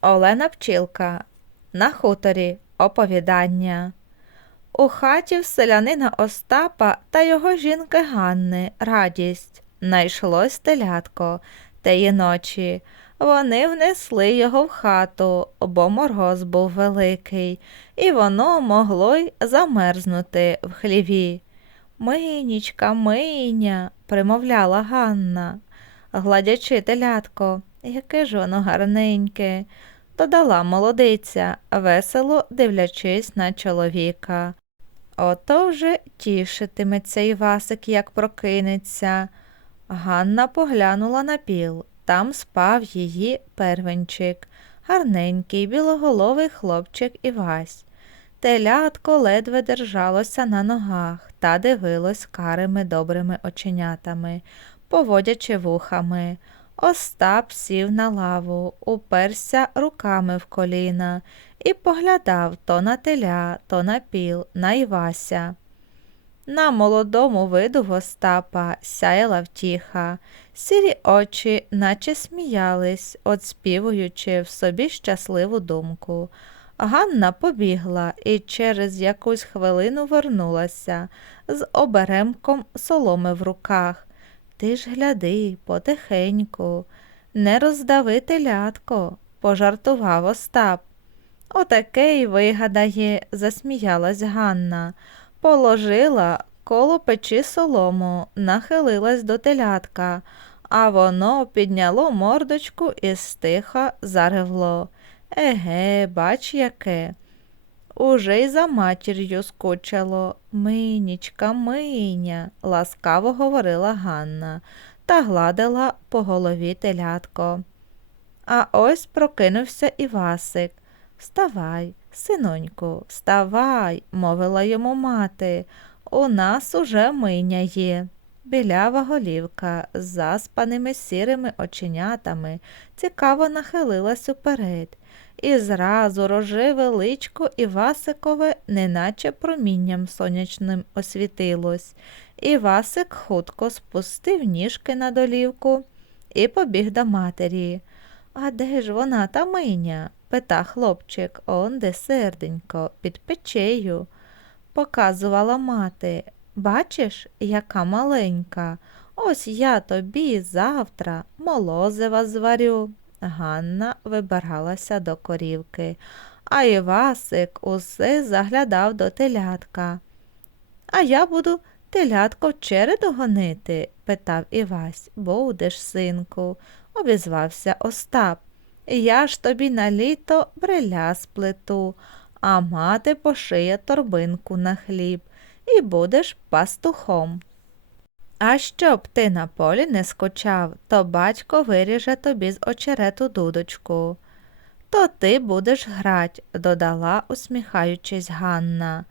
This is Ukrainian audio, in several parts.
Олена Пчілка. На хуторі. Оповідання. У хаті в селянина Остапа та його жінки Ганни радість. Найшлось телятко теї ночі. Вони внесли його в хату, бо мороз був великий, і воно могло й замерзнути в хліві. Минічка, миня, примовляла Ганна, гладячи телятко, яке ж воно гарненьке, додала молодиця, весело дивлячись на чоловіка. Ото вже тішитиметься Івасик, як прокинеться. Ганна поглянула на піл. Там спав її первенчик, гарненький білоголовий хлопчик Івась. Телятко ледве держалося на ногах та дивилось карими добрими оченятами, поводячи вухами. Остап сів на лаву, уперся руками в коліна і поглядав то на теля, то на піл, на Івася. На молодому виду Остапа сяяла втіха, сірі очі наче сміялись, отспівуючи в собі щасливу думку. Ганна побігла і через якусь хвилину вернулася з оберемком соломи в руках. Ти ж гляди потихеньку, не роздави телятко, пожартував Остап. Отаке й вигадає, засміялась Ганна. Положила коло печі солому, нахилилась до телятка, а воно підняло мордочку і стиха заревло. Еге, бач яке. Уже й за матір'ю скучило. Минічка, миня, ласкаво говорила Ганна та гладила по голові телятко. А ось прокинувся Івасик. Вставай, синоньку, вставай, мовила йому мати. У нас уже миня є. Білява голівка з заспаними сірими оченятами цікаво нахилилась уперед, і зразу рожеве личко Івасикове неначе промінням сонячним освітилось. Івасик хутко спустив ніжки на долівку і побіг до матері. А де ж вона та миня? пита хлопчик, он де серденько, під печею. Показувала мати. Бачиш, яка маленька. Ось я тобі завтра молозива зварю. Ганна вибиралася до корівки, а Івасик усе заглядав до телятка. А я буду телятко в череду гонити? питав Івась. Будеш, синку, обізвався Остап. Я ж тобі на літо бриля сплету, а мати пошиє торбинку на хліб і будеш пастухом. А щоб ти на полі не скучав, то батько виріже тобі з очерету дудочку. То ти будеш грать, додала, усміхаючись Ганна.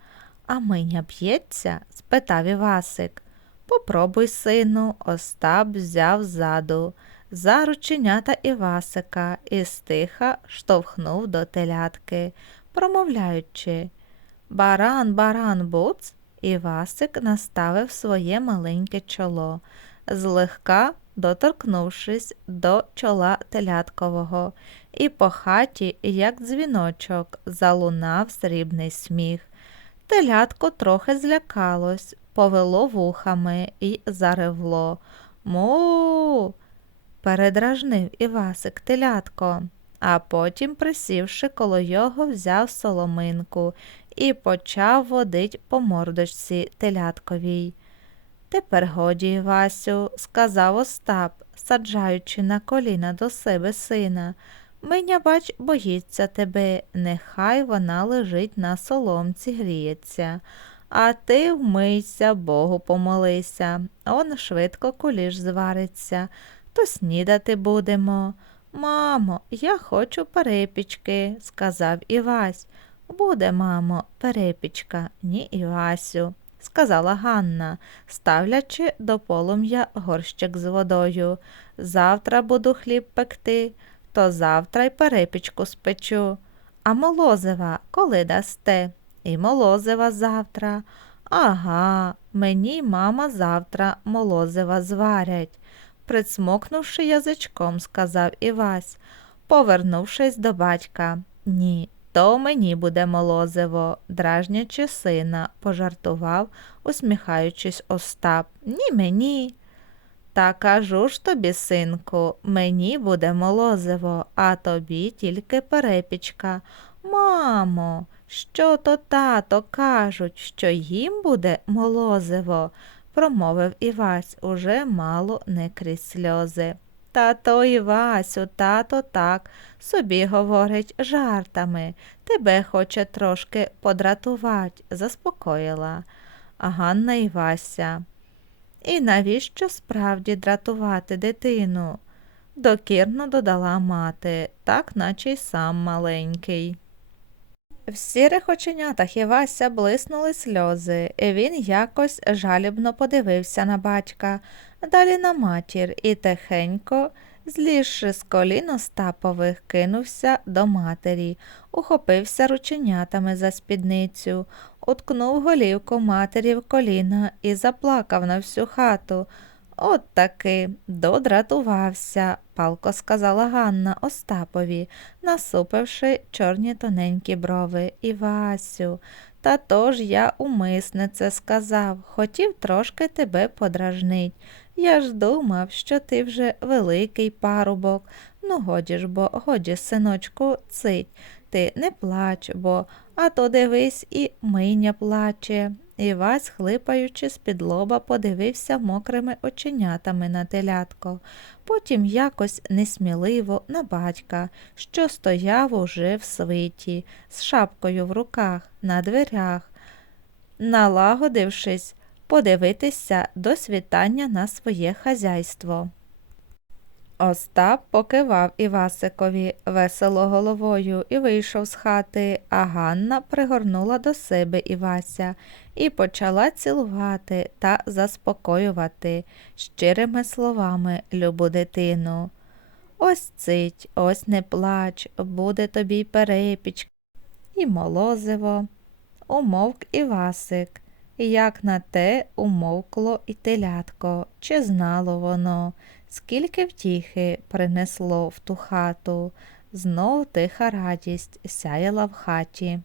А миня б'ється? спитав Івасик. Попробуй, сину, Остап взяв ззаду за рученята Івасика і стиха штовхнув до телятки, промовляючи Баран, баран, буц. Івасик наставив своє маленьке чоло, злегка доторкнувшись до чола теляткового, і по хаті, як дзвіночок, залунав срібний сміх. Телятко трохи злякалось, повело вухами і заревло. Му. передражнив Івасик телятко, а потім, присівши коло його, взяв соломинку і почав водить по мордочці телятковій. Тепер годі, Васю, сказав Остап, саджаючи на коліна до себе сина. Миня, бач, боїться тебе, нехай вона лежить на соломці, гріється. А ти вмийся, Богу помолися, он швидко куліш звариться, то снідати будемо. Мамо, я хочу перепічки, сказав Івась. Буде, мамо, перепічка, ні Івасю, сказала Ганна, ставлячи до полум'я горщик з водою. Завтра буду хліб пекти, то завтра й перепічку спечу. А молозива коли дасте? І молозива завтра. Ага, мені мама завтра молозива зварять. Присмокнувши язичком, сказав Івась. повернувшись до батька. Ні, то мені буде молозиво, дражнячи сина, пожартував, усміхаючись Остап. Ні мені. Та кажу ж тобі, синку, мені буде молозиво, а тобі тільки перепічка. Мамо, що то тато кажуть, що їм буде молозиво, промовив Івась уже мало не крізь сльози. Тато Івасю, тато так, собі говорить жартами, тебе хоче трошки подратувати, заспокоїла. А Ганна Івася. І навіщо справді дратувати дитину? Докірно додала мати, так наче й сам маленький. В сірих оченятах Івася блиснули сльози, і він якось жалібно подивився на батька, далі на матір і тихенько, злізши з колін Остапових, кинувся до матері, ухопився рученятами за спідницю, уткнув голівку матері в коліна і заплакав на всю хату. От таки додратувався, палко сказала Ганна Остапові, насупивши чорні тоненькі брови. Івасю, та то ж я умисне це сказав, хотів трошки тебе подражнить. Я ж думав, що ти вже великий парубок. Ну, годі ж бо, годі, синочку, цить. Ти не плач, бо, а то дивись, і миня плаче. Івась, хлипаючи з-під лоба, подивився мокрими оченятами на телятко, потім якось несміливо на батька, що стояв уже в свиті, з шапкою в руках, на дверях, налагодившись подивитися до світання на своє хазяйство. Остап покивав Івасикові весело головою і вийшов з хати, а Ганна пригорнула до себе Івася і почала цілувати та заспокоювати щирими словами любу дитину. Ось цить, ось не плач, буде тобі перепічка і молозиво. Умовк Івасик. Як на те умовкло і телятко, чи знало воно, скільки втіхи принесло в ту хату, знов тиха радість сяяла в хаті.